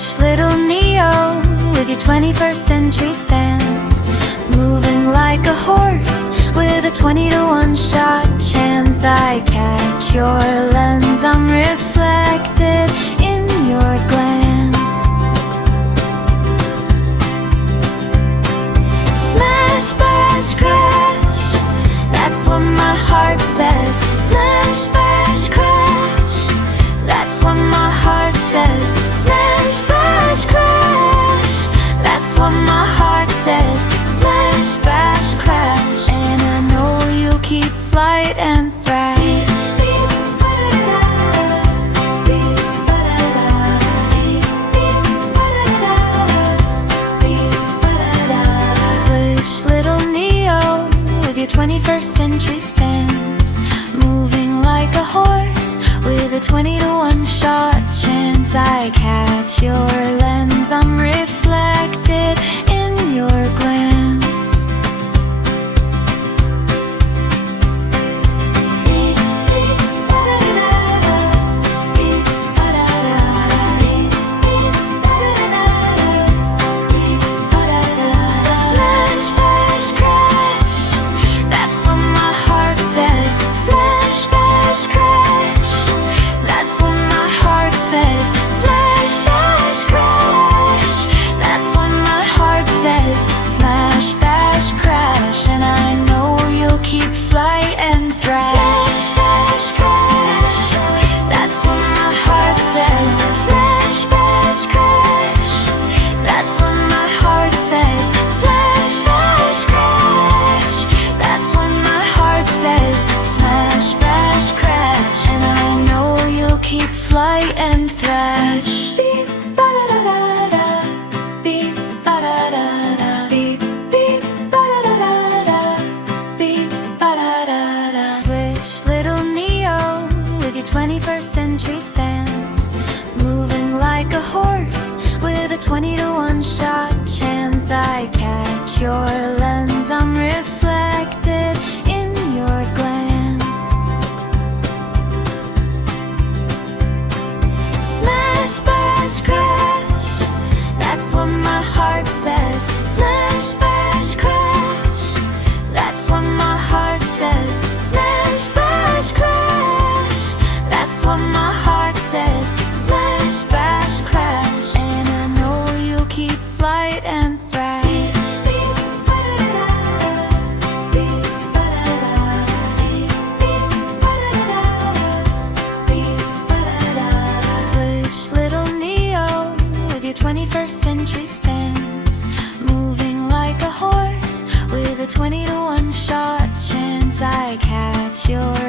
Swish, little Neo, with your 21st century stance, moving like a horse with a 20-to-1 shot chance. I catch your lens, I'm reflected in your glance. Smash, bash, crash, that's what my heart says. Smash, bash, crash, that's what my heart says. Smash, bash, crash, that's what my heart says. Smash, bash, crash, and I know you'll keep flight and thrash. Swish, little Neo, with your 21st century stance, moving like a horse with a 20-to-1 shot chance. I catch your lens, I'm reflected in your glance. Smash, bash, crash, that's what my heart says. Smash, bash, crash, that's what my heart says. Smash, bash, crash, that's what my heart says. Smash, bash, crash, and I know you'll keep flight and thrash. Smash, bash, crash, that's what my heart says. Smash, bash, crash, that's what my heart says. Smash, bash, crash, that's what my heart says. Smash, bash, crash, and I know you'll keep flight and thrash. Beep, ba-da-da-da-da, beep, ba-da-da-da, beep, beep, ba-da-da-da-da, beep, ba-da-da-da. Swish, little Neo, with your 21st century stance, moving like a horse with a 20-to-1 shot chance. I catch your lens, I'm reflected in your glance. Smash, bash, crash, that's what my heart says. Smash, bash, crash, that's what my heart says. Smash, bash, crash, that's what my heart says. Smash, bash, crash, and I know you'll keep flight and thrash. Swish, little Neo, with your 21st century stance, moving like a horse with a 20-to-1 shot chance. I catch your